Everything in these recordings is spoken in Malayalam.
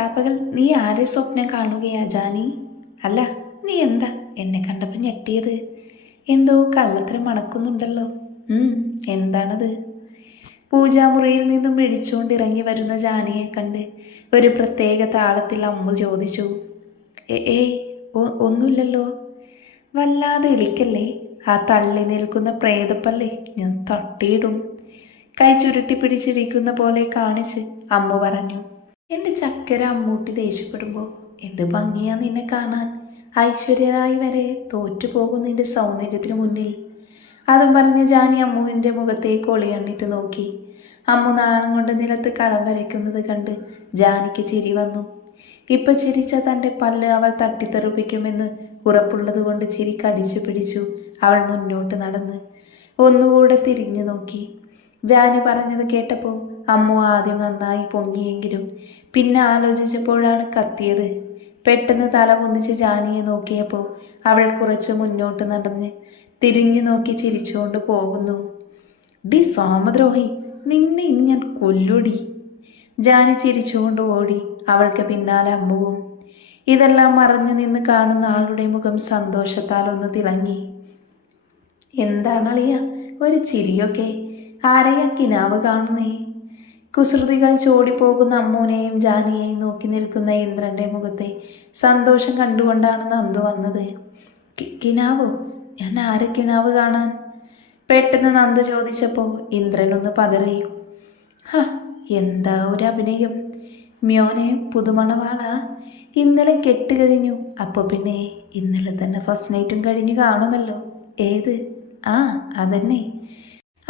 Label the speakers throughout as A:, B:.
A: പട്ടാപ്പകൽ നീ ആരെ സ്വപ്നം കാണുകയാ ജാനി? അല്ല നീ എന്താ എന്നെ കണ്ടപ്പോൾ ഞെട്ടിയത്? എന്തോ കള്ളത്തിന് മണക്കുന്നുണ്ടല്ലോ. എന്താണത്? പൂജാമുറിയിൽ നിന്നും മിഴിച്ചുകൊണ്ട് ഇറങ്ങി വരുന്ന ജാനിയെ കണ്ട് ഒരു പ്രത്യേക താളത്തിൽ അമ്മ ചോദിച്ചു "എ- ഏയ് ഒ- ഒന്നുമില്ലല്ലോ? വല്ലാതെ ഇളിക്കല്ലേ ആ തള്ളി നിൽക്കുന്ന പ്രേതപ്പല്ലേ? ഞാൻ തട്ടിയിടും. കൈ ചുരുട്ടി പിടിച്ചിരിക്കുന്ന പോലെ കാണിച്ച് അമ്മ പറഞ്ഞു എന്റെ ചക്കര അമ്മൂട്ടി ദേഷ്യപ്പെടുമ്പോൾ എന്ത് ഭംഗിയാ നിന്നെ കാണാൻ? ഐശ്വര്യരായി വരെ തോറ്റുപോകും നിന്റെ സൗന്ദര്യത്തിന് മുന്നിൽ. അതും പറഞ്ഞ് ജാനി അമ്മുവിന്റെ മുഖത്തേക്ക് ഒളിയണ്ണിട്ട് നോക്കി. അമ്മു നാണം കൊണ്ട് നിലത്ത് കളം വരയ്ക്കുന്നത് കണ്ട് ജാനിക്ക് ചിരി വന്നു. ഇപ്പം ചിരിച്ച തന്റെ പല്ല് അവൾ തട്ടിത്തെറിപ്പിക്കുമെന്ന് ഉറപ്പുള്ളത് കൊണ്ട് ചിരി കടിച്ചു പിടിച്ചു അവൾ മുന്നോട്ട് നടന്ന്. ഒന്നുകൂടെ തിരിഞ്ഞു നോക്കി. ജാനി പറഞ്ഞത് കേട്ടപ്പോൾ അമ്മു ആദ്യം നന്നായി പൊങ്ങിയെങ്കിലും പിന്നെ ആലോചിച്ചപ്പോഴാണ് കത്തിയത്. പെട്ടെന്ന് തല പൊന്നിച്ച് ജാനിയെ നോക്കിയപ്പോൾ അവൾ കുറച്ച് മുന്നോട്ട് നടന്ന് തിരിഞ്ഞു നോക്കി ചിരിച്ചുകൊണ്ട് പോകുന്നു. ഡി സാമദ്രോഹി നിന്നെ ഇന്ന് ഞാൻ കൊല്ലുടി. ജാനി ചിരിച്ചുകൊണ്ട് ഓടി അവൾക്ക് പിന്നാലെ അമ്മുവും. ഇതെല്ലാം മറഞ്ഞു നിന്ന് കാണുന്ന ആളുടെ മുഖം സന്തോഷത്താൽ ഒന്ന് തിളങ്ങി. എന്താണളിയ ഒരു ചിരിയൊക്കെ? ആരെയാ കിനാവ് കാണുന്നേ? കുസൃതികൾ ചോടിപ്പോകുന്ന അമ്മൂനെയും ജാനിയെയും നോക്കി നിൽക്കുന്ന ഇന്ദ്രന്റെ മുഖത്തെ സന്തോഷം കണ്ടുകൊണ്ടാണ് നന്ദു വന്നത്. "കി- കിനാവോ? ഞാൻ ആരെ കിനാവ് കാണാൻ? പെട്ടെന്ന് നന്ദു ചോദിച്ചപ്പോൾ ഇന്ദ്രൻ ഒന്ന് പതറി ഹ എന്താ ഒരു അഭിനയം? മ്യോനെ പുതുമണവാള. ഇന്നലെ കെട്ട് കഴിഞ്ഞു. അപ്പോൾ പിന്നെ ഇന്നലെ തന്നെ ഫസ്റ്റ് നൈറ്റും കഴിഞ്ഞു കാണുമല്ലോ. ഏത്? ആ അതന്നെ.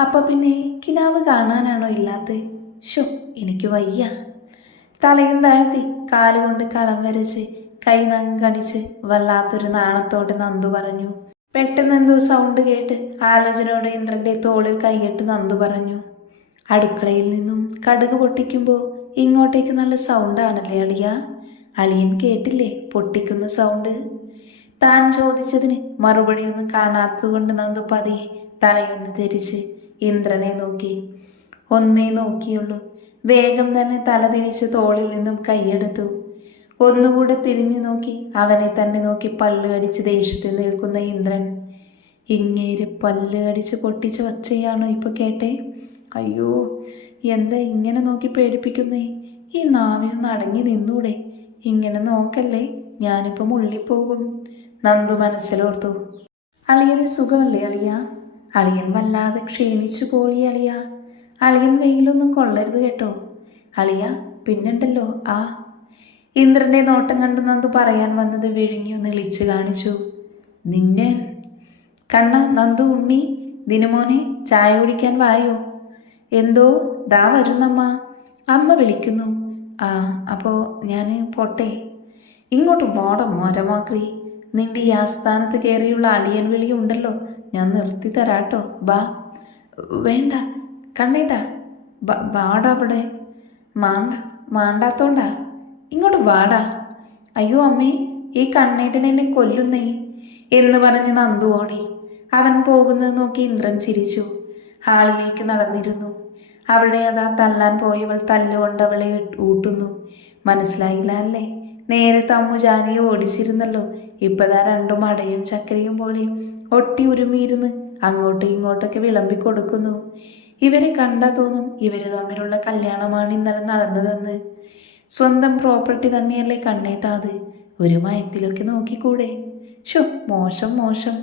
A: അപ്പോൾ പിന്നെ കിനാവ് കാണാനാണോ ഇല്ലാത്തത് ഷോ എനിക്ക് വയ്യ. തലയും താഴ്ത്തി കാലുകൊണ്ട് കളം വരച്ച് കൈ നങ്കണിച്ച് വല്ലാത്തൊരു നാണത്തോടെ നന്ദു പറഞ്ഞു. പെട്ടെന്ന് എന്തോ സൗണ്ട് കേട്ട് ആലോചനയോടെ ഇന്ദ്രന്റെ തോളിൽ കൈയിട്ട് നന്ദു പറഞ്ഞു. അടുക്കളയിൽ നിന്നും കടുക് പൊട്ടിക്കുമ്പോൾ ഇങ്ങോട്ടേക്ക് നല്ല സൗണ്ടാണല്ലേ അളിയ? അളിയൻ കേട്ടില്ലേ പൊട്ടിക്കുന്ന സൗണ്ട് താൻ ചോദിച്ചതിന് മറുപടിയൊന്നും കാണാത്തതുകൊണ്ട് നന്ദു പതിയെ തലയൊന്ന് ധരിച്ച് ഇന്ദ്രനെ നോക്കി. ഒന്നേ നോക്കിയുള്ളൂ. വേഗം തന്നെ തല തിരിച്ച് തോളിൽ നിന്നും കൈയെടുത്തു. ഒന്നുകൂടെ തിരിഞ്ഞു നോക്കി അവനെ തന്നെ നോക്കി പല്ല് കടിച്ച് ദേഷ്യത്തിൽ നിൽക്കുന്ന ഇന്ദ്രൻ. ഇങ്ങേര് പല്ല് കടിച്ച് പൊട്ടിച്ച ഒച്ചയാണോ ഇപ്പൊ കേട്ടേ? അയ്യോ എന്താ ഇങ്ങനെ നോക്കി പേടിപ്പിക്കുന്നേ? ഈ നാവിനൊന്ന് അടങ്ങി നിന്നൂടെ. ഇങ്ങനെ നോക്കല്ലേ ഞാനിപ്പോൾ മുള്ളിപ്പോകും. നന്ദു മനസ്സിലോർത്തു. അളിയന് സുഖമല്ലേ അളിയ? അളിയൻ വല്ലാതെ ക്ഷീണിച്ചു പോയി അളിയ. അളിയൻ വെയിലൊന്നും കൊള്ളരുത് കേട്ടോ. അളിയ പിന്നുണ്ടല്ലോ ആ. ഇന്ദ്രന്റെ നോട്ടം കണ്ടു നന്ദു പറയാൻ വന്നത് വിഴുങ്ങി ഒന്ന് ഇളിച്ചു കാണിച്ചു. നിന്നെ? കണ്ണ നന്ദു ഉണ്ണി ദിനുമോനെ ചായ കുടിക്കാൻ വായോ? എന്തോ ദാ വരുന്നമ്മ. അമ്മ വിളിക്കുന്നു. ആ അപ്പോൾ ഞാൻ പോട്ടെ. ഇങ്ങോട്ട് വാട മോരമാക്രി. നിന്റെ ഈ ആസ്ഥാനത്ത് കയറിയുള്ള അളിയൻ വിളി ഉണ്ടല്ലോ. ഞാൻ നിർത്തി തരാട്ടോ. ബാ. വേണ്ട. കണ്ണേട്ടാ വാടാ അവിടെ. മാണ്ട മാണ്ടാത്തോണ്ടാ. ഇങ്ങോട്ട് വാടാ. അയ്യോ അമ്മേ ഈ കണ്ണേട്ടൻ എന്നെ കൊല്ലുന്നേ എന്ന് പറഞ്ഞ് നന്ദു ഓടി. അവൻ പോകുന്നത് നോക്കി ഇന്ദ്രൻ ചിരിച്ചു. ഹാളിലേക്ക് നടന്നിരുന്നു. അവിടെ അതാ തല്ലാൻ പോയവൾ തല്ലുകൊണ്ട് അവളെ ഊട്ടുന്നു. മനസ്സിലായില്ല അല്ലേ? നേരത്തെ അമ്മു ജാനിയെ ഓടിച്ചിരുന്നല്ലോ. ഇപ്പതാ രണ്ടും അടയും ചക്കരയും പോലെ ഒട്ടി ഉരുമിയിരുന്ന് അങ്ങോട്ടും ഇങ്ങോട്ടൊക്കെ വിളമ്പി കൊടുക്കുന്നു ഇവരെ കണ്ടാൽ തോന്നും ഇവർ തമ്മിലുള്ള കല്യാണമാണ് ഇന്നലെ നടന്നതെന്ന്. സ്വന്തം പ്രോപ്പർട്ടി തന്നെയല്ലേ കണ്ണേട്ടാ അത് ഒരു മയത്തിലൊക്കെ നോക്കിക്കൂടെ? ഷോ മോശം മോശം.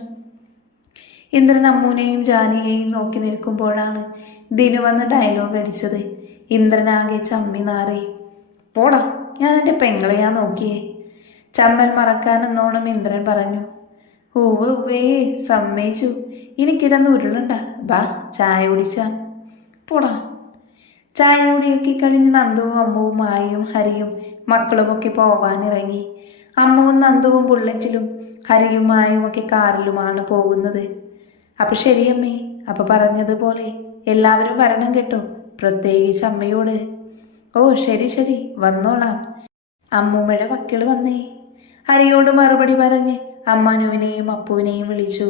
A: ഇന്ദ്രൻ അമ്മൂനെയും ജാനിയെയും നോക്കി നിൽക്കുമ്പോഴാണ് ദിനു വന്ന് ഡയലോഗ് അടിച്ചത്. ഇന്ദ്രനാകെ ചമ്മി നാറി. പോടാ ഞാൻ എന്റെ പെങ്ങളെയാ നോക്കിയേ. ചമ്മൽ മറക്കാനെന്നോണം ഇന്ദ്രൻ പറഞ്ഞു. ഉവ് ഉവേ സമ്മതിച്ചു. ഇനി കിടന്ന് ഉരുളണ്ട. ബാ ചായ കുടിച്ചാം. പോടാ. ചായ കുടിയൊക്കെ കഴിഞ്ഞ് നന്ദുവും അമ്മുവും ആയും ഹരിയും മക്കളുമൊക്കെ പോവാനിറങ്ങി. അമ്മുവും നന്ദുവും ബുള്ളറ്റിലും ഹരിയും മായും ഒക്കെ കാറിലുമാണ് പോകുന്നത്. അപ്പൊ ശരിയമ്മേ അപ്പൊ പറഞ്ഞതുപോലെ എല്ലാവരും വരണം കേട്ടോ പ്രത്യേകിച്ച് അമ്മയോട്. ഓ ശരി ശരി വന്നോളാം. അമ്മൂമ്മയുടെ മക്കൾ വന്നേ. ഹരിയോട് മറുപടി പറഞ്ഞ് അമ്മാനുവിനെയും അപ്പുവിനെയും വിളിച്ചു.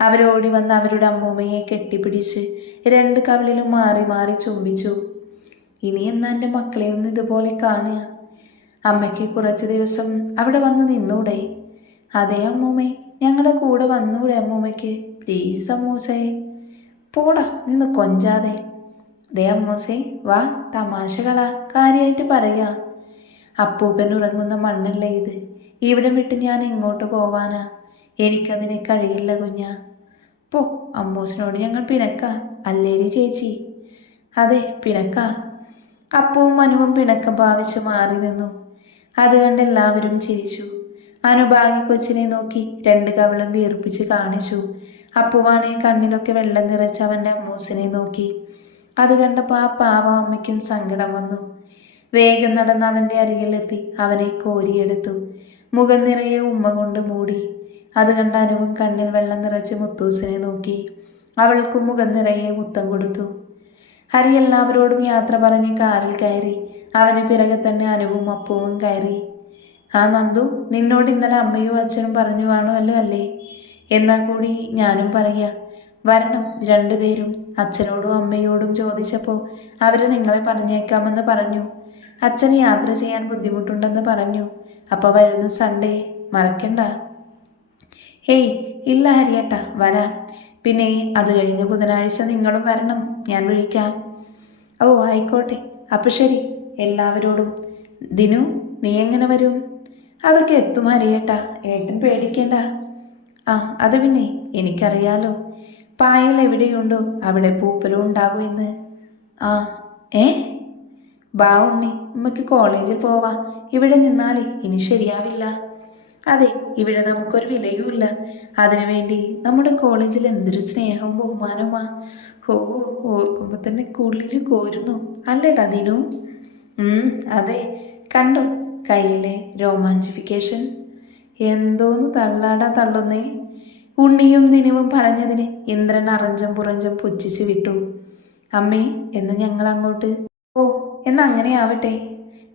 A: അവരോടി വന്ന് അവരുടെ അമ്മൂമ്മയെ കെട്ടിപ്പിടിച്ച് രണ്ട് കവിളിലും മാറി മാറി ചുംബിച്ചു. ഇനി എന്നാ എന്റെ മക്കളെ ഒന്ന് ഇതുപോലെ കാണുക? അമ്മയ്ക്ക് കുറച്ച് ദിവസം അവിടെ വന്ന് നിന്നൂടെ? അതെ അമ്മൂമ്മേ ഞങ്ങളുടെ കൂടെ വന്നൂടെ അമ്മൂമ്മയ്ക്ക്? പ്ലീസ് അമ്മൂസേ. പോടാ നിന്ന് കൊഞ്ചാതെ. ദേ അമ്മൂസേ വാ തമാശകളാ കാര്യമായിട്ട് പറയാ. അപ്പൂപ്പൻ ഉറങ്ങുന്ന മണ്ണല്ലേ ഇത്? ഇവിടെ വിട്ട് ഞാൻ എങ്ങോട്ട് പോവാനാ? എനിക്കതിനെ കഴിയില്ല കുഞ്ഞാ. പോ അമ്മൂസിനോട് ഞങ്ങൾ പിണക്ക. അല്ലേടി ചേച്ചി? അതെ പിണക്ക. അപ്പവും അനുവും പിണക്കം ഭാവിച്ച് മാറി നിന്നു. അത് കണ്ട് എല്ലാവരും ചിരിച്ചു. അനുഭാഗ്യ കൊച്ചിനെ നോക്കി രണ്ട് കവളും വീർപ്പിച്ച് കാണിച്ചു. അപ്പുവാണെ കണ്ണിലൊക്കെ വെള്ളം നിറച്ച് അവന്റെ അമ്മൂസിനെ നോക്കി. അത് കണ്ടപ്പോൾ ആ പാവം അമ്മയ്ക്കും സങ്കടം വന്നു. വേഗം നടന്ന് അവന്റെ അരികിലെത്തി അവനെ കോരിയെടുത്തു. മുഖം നിറയെ ഉമ്മ കൊണ്ട് മൂടി. അത് കണ്ട അനുവും കണ്ണിൽ വെള്ളം നിറച്ച് മുത്തൂസിനെ നോക്കി. അവൾക്കും മുഖം നിറയെ മുത്തം കൊടുത്തു. ഹരി എല്ലാവരോടും യാത്ര പറഞ്ഞ് കാറിൽ കയറി. അവന് പിറകെ തന്നെ അനുവും അപ്പവും കയറി. ആ നന്ദു നിന്നോട് ഇന്നലെ അമ്മയും അച്ഛനും പറഞ്ഞു കാണുമല്ലോ അല്ലേ? എന്നാൽ കൂടി ഞാനും പറയാ. വരണം രണ്ടുപേരും അച്ഛനോടും അമ്മയോടും ചോദിച്ചപ്പോൾ അവർ നിങ്ങളെ പറഞ്ഞേക്കാമെന്ന് പറഞ്ഞു. അച്ഛന് യാത്ര ചെയ്യാൻ ബുദ്ധിമുട്ടുണ്ടെന്ന് പറഞ്ഞു. അപ്പോൾ വരുന്ന സൺഡേ മറക്കണ്ട. ഏയ് ഇല്ല ഹരിയേട്ട വരാം. പിന്നെ അത് കഴിഞ്ഞ് ബുധനാഴ്ച നിങ്ങളും വരണം. ഞാൻ വിളിക്കാം. ഓ ആയിക്കോട്ടെ. അപ്പം ശരി. എല്ലാവരോടും. ദിനു നീ എങ്ങനെ വരും? അതൊക്കെ എത്തും ഹരിയേട്ട ഏട്ടൻ പേടിക്കണ്ട. ആ അത് പിന്നെ എനിക്കറിയാലോ. പായൽ എവിടെയുണ്ടോ? അവിടെ പൂപ്പലും ഉണ്ടാകുമെന്ന് ആ ഏ? ബാ ഉണ്ണി. ഉമ്മയ്ക്ക് കോളേജിൽ പോവാ. ഇവിടെ നിന്നാലേ ഇനി ശരിയാവില്ല. അതെ ഇവിടെ നമുക്കൊരു വിലയുമില്ല അതിനുവേണ്ടി നമ്മുടെ കോളേജിൽ എന്തൊരു സ്നേഹം ബഹുമാനമാ ഹോ ഓർക്കുമ്പോൾ തന്നെ കുളിര് കോരുന്നു. അല്ലേടാ ദിനു. അതെ കണ്ടോ കയ്യിലെ രോമാഞ്ചിഫിക്കേഷൻ. എന്തോന്ന് തള്ളാടാ തള്ളുന്നേ. ഉണ്ണിയും ദിനവും പറഞ്ഞതിന് ഇന്ദ്രൻ അറഞ്ചം പുറഞ്ചം പുച്ഛിച്ചു വിട്ടു. അമ്മേ എന്ന് ഞങ്ങൾ അങ്ങോട്ട് ഓ എന്നാ അങ്ങനെ ആവട്ടെ.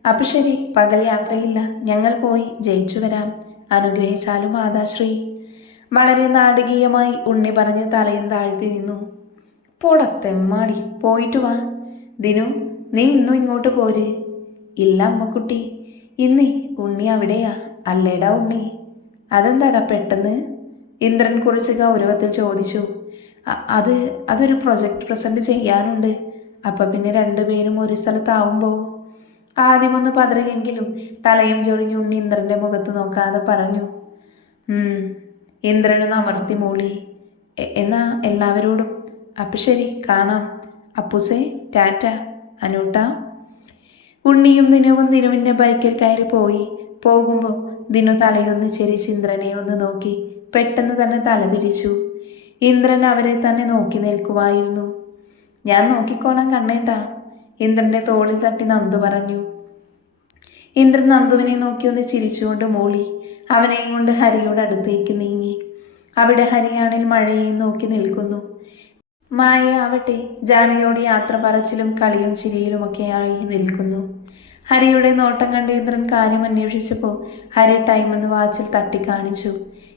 A: അപ്പൊ ശരി പകൽ യാത്രയില്ല. ഞങ്ങൾ പോയി ജയിച്ചു വരാം. അനുഗ്രഹിച്ചാലും മാതാശ്രീ വളരെ നാടകീയമായി ഉണ്ണി പറഞ്ഞ് തലയും താഴ്ത്തി നിന്നു. പോടത്തെമ്മാടി പോയിട്ട് വാ. ദിനു നീ ഇന്നും ഇങ്ങോട്ട് പോര്. ഇല്ല അമ്മക്കുട്ടി ഇന്ന് ഉണ്ണി അവിടെയാ. അല്ലേടാ ഉണ്ണി? അതെന്താടാ പെട്ടെന്ന്? ഇന്ദ്രൻ കുറിച്ച് ഗൗരവത്തിൽ ചോദിച്ചു. അത് അതൊരു പ്രൊജക്ട് പ്രസന്റ് ചെയ്യാനുണ്ട്. അപ്പം പിന്നെ രണ്ടുപേരും ഒരു സ്ഥലത്താവുമ്പോൾ ആദ്യമൊന്ന് പതറിയെങ്കിലും തലയും ചൊറിഞ്ഞു ഉണ്ണി ഇന്ദ്രന്റെ മുഖത്ത് നോക്കാതെ പറഞ്ഞു. ഇന്ദ്രനൊന്ന് അമർത്തി മൂളി. എന്നാ എല്ലാവരോടും? അപ്പം ശരി കാണാം. അപ്പൂസേ ടാറ്റ അനൂട്ട. ഉണ്ണിയും ദിനുവും ദിനുവിന്റെ ബൈക്കിൽ കയറി പോയി. പോകുമ്പോൾ ദിനു തലയൊന്ന് ചെരിച്ച് ഇന്ദ്രനെ ഒന്ന് നോക്കി. പെട്ടെന്ന് തന്നെ തലതിരിച്ചു ഇന്ദ്രൻ അവരെ തന്നെ നോക്കി നിൽക്കുമായിരുന്നു ഞാൻ നോക്കിക്കോളാം കണ്ണേണ്ട ഇന്ദ്രന്റെ തോളിൽ തട്ടി നന്ദു പറഞ്ഞു. ഇന്ദ്രൻ നന്ദുവിനെ നോക്കി ഒന്ന് ചിരിച്ചുകൊണ്ട് മൂളി അവനെയും കൊണ്ട് ഹരിയുടെ അടുത്തേക്ക് നീങ്ങി. അവിടെ ഹരിയാണിൽ മഴയെയും നോക്കി നിൽക്കുന്നു. മായ ആവട്ടെ ജാനകിയോട് യാത്ര പറച്ചിലും കളിയും ചിരിയിലുമൊക്കെയായി നിൽക്കുന്നു. ഹരിയുടെ നോട്ടം കണ്ട് ഇന്ദ്രൻ കാര്യം അന്വേഷിച്ചപ്പോൾ ഹരി ടൈം എന്ന് വാച്ചിൽ തട്ടി കാണിച്ചു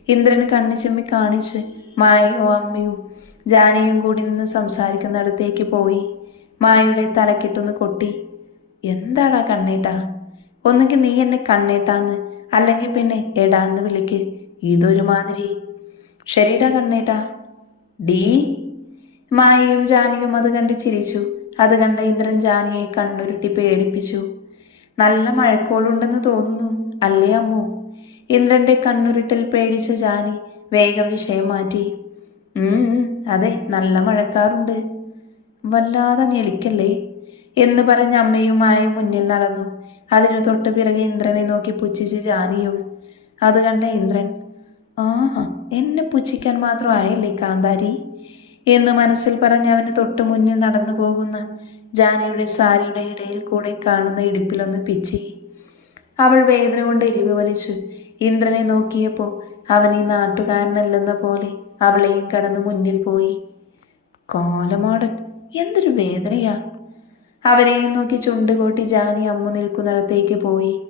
A: ഇന്ദ്രൻ കണ്ണു ചെമ്മി കാണിച്ച് മായയോ അമ്മയും ജാനയും കൂടി നിന്ന് സംസാരിക്കുന്നിടത്തേക്ക് പോയി. മായയുടെ തലക്കിട്ടൊന്ന് കൊട്ടി. എന്താടാ കണ്ണേട്ടാ? ഒന്നുകിൽ നീ എന്നെ കണ്ണേട്ടാന്ന് അല്ലെങ്കിൽ പിന്നെ എടാന്ന് വിളിക്ക്. ഇതൊരുമാതിരി. ശരിടാ കണ്ണേട്ടാ. ഡീ. മായയും ജാനിയും അത് കണ്ട് ചിരിച്ചു. അത് കണ്ട ഇന്ദ്രൻ ജാനിയെ കണ്ണുരുട്ടി പേടിപ്പിച്ചു. നല്ല മഴക്കോളുണ്ടെന്ന് തോന്നുന്നു അല്ലേ അമ്മു? ഇന്ദ്രന്റെ കണ്ണുരുട്ടിൽ പേടിച്ച ജാനി വേഗം വിഷയം മാറ്റി. "ഉം, അതെ നല്ല മഴക്കാറുണ്ട്. വല്ലാതെ ഞെലിക്കല്ലേ എന്ന് പറഞ്ഞ അമ്മയുമായി മുന്നിൽ നടന്നു. അതിനു തൊട്ട് പിറകെ ഇന്ദ്രനെ നോക്കി പുച്ഛിച്ച് ജാനിയും. അത് കണ്ട ഇന്ദ്രൻ ആ എന്നെ പുച്ഛിക്കാൻ മാത്രം ആയില്ലേ കാന്താരി? എന്ന് മനസ്സിൽ പറഞ്ഞ് അവന് തൊട്ട് മുന്നിൽ നടന്നു പോകുന്ന ജാനിയുടെ സാരിയുടെ ഇടയിൽ കൂടെ കാണുന്ന ഇടുപ്പിലൊന്ന് പിച്ചി. അവൾ വേദന കൊണ്ട് എരിവ് വലിച്ചു. ഇന്ദ്രനെ നോക്കിയപ്പോൾ അവൻ ഈ നാട്ടുകാരനല്ലെന്ന പോലെ അവളെയും കടന്ന് മുന്നിൽ പോയി. കോലമാടൻ എന്തൊരു വേദനയാ. അവരെയും നോക്കി ചുണ്ടുകൂട്ടി ജാനി അമ്മു നിൽക്കുന്നിടത്തേക്ക് പോയി.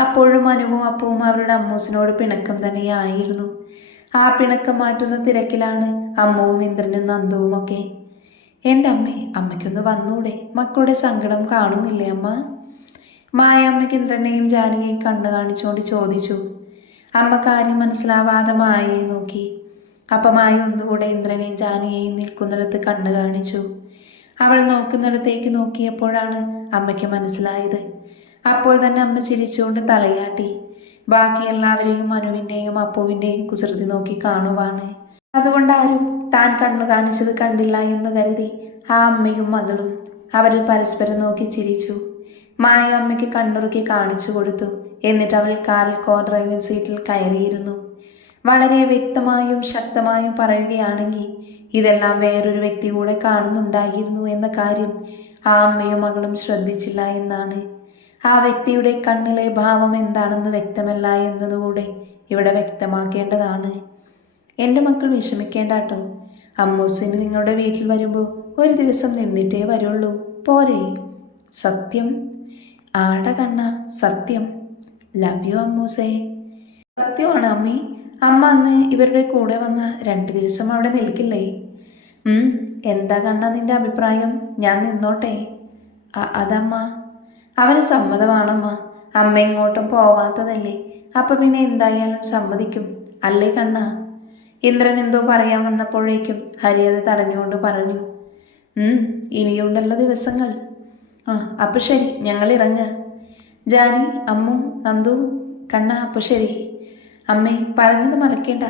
A: അപ്പോഴും അനുവും അപ്പവും അവരുടെ അമ്മൂസിനോട് പിണക്കം തന്നെയായിരുന്നു. ആ പിണക്കം മാറ്റുന്ന തിരക്കിലാണ് അമ്മുവും ഇന്ദ്രനും നന്ദുവും ഒക്കെ. എന്റെ അമ്മേ അമ്മയ്ക്കൊന്ന് വന്നൂടെ. മക്കളുടെ സങ്കടം കാണുന്നില്ലേ അമ്മ? മായ അമ്മയ്ക്ക് ഇന്ദ്രനെയും ജാനിയെയും കണ്ണു കാണിച്ചുകൊണ്ട് ചോദിച്ചു. അമ്മ കാര്യം മനസ്സിലാവാതെ മായയെ നോക്കി. അപ്പം മായ ഒന്നുകൂടെ ഇന്ദ്രനെയും ജാനയെയും നിൽക്കുന്നിടത്ത് കണ്ണു കാണിച്ചു. അവൾ നോക്കുന്നിടത്തേക്ക് നോക്കിയപ്പോഴാണ് അമ്മയ്ക്ക് മനസ്സിലായത്. അപ്പോൾ തന്നെ അമ്മ ചിരിച്ചുകൊണ്ട് തലയാട്ടി. ബാക്കി എല്ലാവരെയും മനുവിന്റെയും അപ്പുവിന്റെയും കുസൃതി നോക്കി കാണുവാണ്. അതുകൊണ്ട് ആരും താൻ കണ്ണു കാണിച്ചത് കണ്ടില്ല എന്ന് കരുതി ആ അമ്മയും മകളും അവരിൽ പരസ്പരം നോക്കി ചിരിച്ചു. മായ അമ്മയ്ക്ക് കണ്ണുറുക്കി കാണിച്ചു കൊടുത്തു. എന്നിട്ട് അവൾ കാറിൽ കോ ഡ്രൈവിംഗ് സീറ്റിൽ കയറിയിരുന്നു. വളരെ വ്യക്തമായും ശക്തമായും പറയുകയാണെങ്കിൽ ഇതെല്ലാം വേറൊരു വ്യക്തി കൂടെ കാണുന്നുണ്ടായിരുന്നു എന്ന കാര്യം ആ അമ്മയും മകളും ശ്രദ്ധിച്ചില്ല എന്നാണ്. ആ വ്യക്തിയുടെ കണ്ണിലെ ഭാവം എന്താണെന്ന് വ്യക്തമല്ല എന്നതുകൂടെ ഇവിടെ വ്യക്തമാക്കേണ്ടതാണ്. എന്റെ മക്കൾ വിഷമിക്കേണ്ട കേട്ടോ. അമ്മൂസിന് നിങ്ങളുടെ വീട്ടിൽ വരുമ്പോൾ ഒരു ദിവസം നിന്നിട്ടേ വരുള്ളൂ. പോരെ. സത്യം. ആട കണ്ണ സത്യം. ലവ് യു അമ്മൂസേ സത്യമാണ് അമ്മി. അമ്മ അന്ന് ഇവരുടെ കൂടെ വന്ന രണ്ട് ദിവസം അവിടെ നിൽക്കില്ലേ? എന്താ കണ്ണ നിന്റെ അഭിപ്രായം? ഞാൻ നിന്നോട്ടെ. അതമ്മ. അവന് സമ്മതമാണമ്മ. അമ്മ എങ്ങോട്ടും പോവാത്തതല്ലേ. അപ്പം പിന്നെ എന്തായാലും സമ്മതിക്കും. അല്ലേ കണ്ണ? ഇന്ദ്രൻ എന്തോ പറയാൻ വന്നപ്പോഴേക്കും ഹരി അത് തടഞ്ഞുകൊണ്ട് പറഞ്ഞു. ഇനിയുണ്ടല്ലോ ദിവസങ്ങൾ. ആ അപ്പം ശരി ഞങ്ങൾ ഇറങ്ങ. ജാനി അമ്മു നന്ദു കണ്ണ അപ്പം ശരി. അമ്മേ പറഞ്ഞത് മറക്കേണ്ട.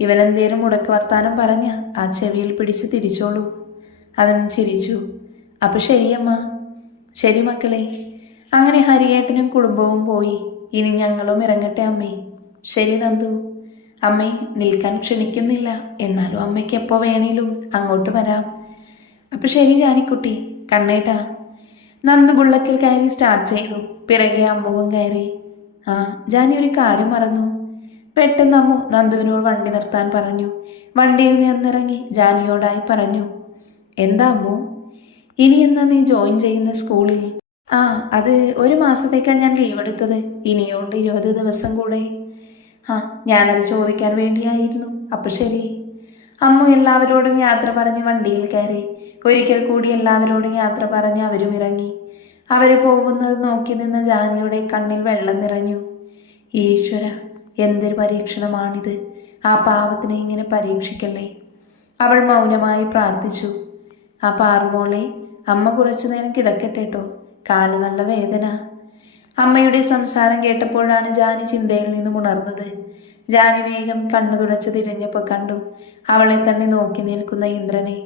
A: ഇവനെന്തേലും മുടക്ക് വർത്താനം പറഞ്ഞ ആ ചെവിയിൽ പിടിച്ച് തിരിച്ചോളൂ. അവൻ ചിരിച്ചു. അപ്പം ശരിയമ്മ. ശരി മക്കളെ. അങ്ങനെ ഹരിയേട്ടനും കുടുംബവും പോയി. ഇനി ഞങ്ങളും ഇറങ്ങട്ടെ അമ്മേ. ശരി നന്ദു. അമ്മേ നിൽക്കാൻ ക്ഷണിക്കുന്നില്ല. എന്നാലും അമ്മയ്ക്ക് എപ്പോൾ വേണേലും അങ്ങോട്ട് വരാം. അപ്പം ശരി ജാനിക്കുട്ടി. കണ്ണേട്ടാ. നന്ദു ബുള്ളറ്റിൽ കയറി സ്റ്റാർട്ട് ചെയ്തു. പിറകെ അമ്മുവും കയറി. ആ ജാനി ഒരു കാര്യം മറന്നു. പെട്ടെന്ന് അമ്മു നന്ദുവിനോട് വണ്ടി നിർത്താൻ പറഞ്ഞു. വണ്ടിയിൽ നിന്നിറങ്ങി ജാനിയോടായി പറഞ്ഞു എന്താ അമ്മു? ഇനി എന്നാ നീ ജോയിൻ ചെയ്യുന്ന സ്കൂളിൽ ആ അത് ഒരു മാസത്തേക്കാണ് ഞാൻ ലീവ് എടുത്തത്. ഇനിയുണ്ട് ഇരുപത് ദിവസം കൂടെ. ആ ഞാനത് ചോദിക്കാൻ വേണ്ടിയായിരുന്നു. അപ്പം ശരി. അമ്മു എല്ലാവരോടും യാത്ര പറഞ്ഞ് വണ്ടിയിൽ കയറി. ഒരിക്കൽ കൂടി എല്ലാവരോടും യാത്ര പറഞ്ഞ് അവരും ഇറങ്ങി. അവർ പോകുന്നത് നോക്കി നിന്ന ജാനിയുടെ കണ്ണിൽ വെള്ളം നിറഞ്ഞു. ഈശ്വര എന്തൊരു പരീക്ഷണമാണിത്. ആ പാവത്തിനെ ഇങ്ങനെ പരീക്ഷിക്കല്ലേ? അവൾ മൗനമായി പ്രാർത്ഥിച്ചു. ആ പാറുമോളെ അമ്മ കുറച്ചു നേരം കിടക്കട്ടെ കേട്ടോ കാൽ നല്ല വേദന. അമ്മയുടെ സംസാരം കേട്ടപ്പോഴാണ് ജാനി ചിന്തയിൽ നിന്നും ഉണർന്നത്. ജാനി വേഗം കണ്ണു തുടച്ച് തിരിഞ്ഞപ്പോൾ കണ്ടു അവളെ തന്നെ നോക്കി നിൽക്കുന്ന ഇന്ദ്രനെ.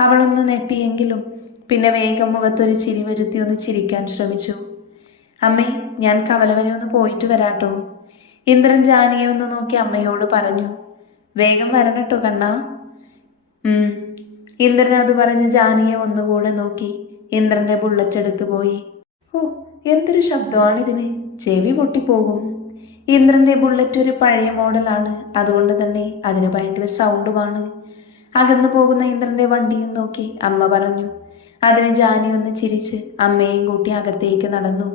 A: അവളൊന്ന് നെട്ടിയെങ്കിലും പിന്നെ വേഗം മുഖത്തൊരു ചിരി വരുത്തി ഒന്ന് ചിരിക്കാൻ ശ്രമിച്ചു. അമ്മേ ഞാൻ കവലവനെ ഒന്ന് പോയിട്ട് വരാട്ടോ. ഇന്ദ്രൻ ജാനിയെ ഒന്ന് നോക്കി അമ്മയോട് പറഞ്ഞു വേഗം വരണട്ടോ കണ്ണ. ഇന്ദ്രൻ അത് പറഞ്ഞ് ജാനിയെ ഒന്നുകൂടെ നോക്കി ഇന്ദ്രന്റെ ബുള്ളറ്റ് എടുത്തു പോയി. ഓ എന്തൊരു ശബ്ദമാണിതിന്? ചെവി പൊട്ടിപ്പോകും. ഇന്ദ്രന്റെ ബുള്ളറ്റ് ഒരു പഴയ മോഡലാണ് അതുകൊണ്ട് തന്നെ അതിന് ഭയങ്കര സൗണ്ടുമാണ്. അകന്നു പോകുന്ന ഇന്ദ്രന്റെ വണ്ടിയും നോക്കി അമ്മ പറഞ്ഞു. അതിന് ജാനി ഒന്ന് ചിരിച്ച് അമ്മയെയും കൂട്ടി അകത്തേക്ക് നടന്നു.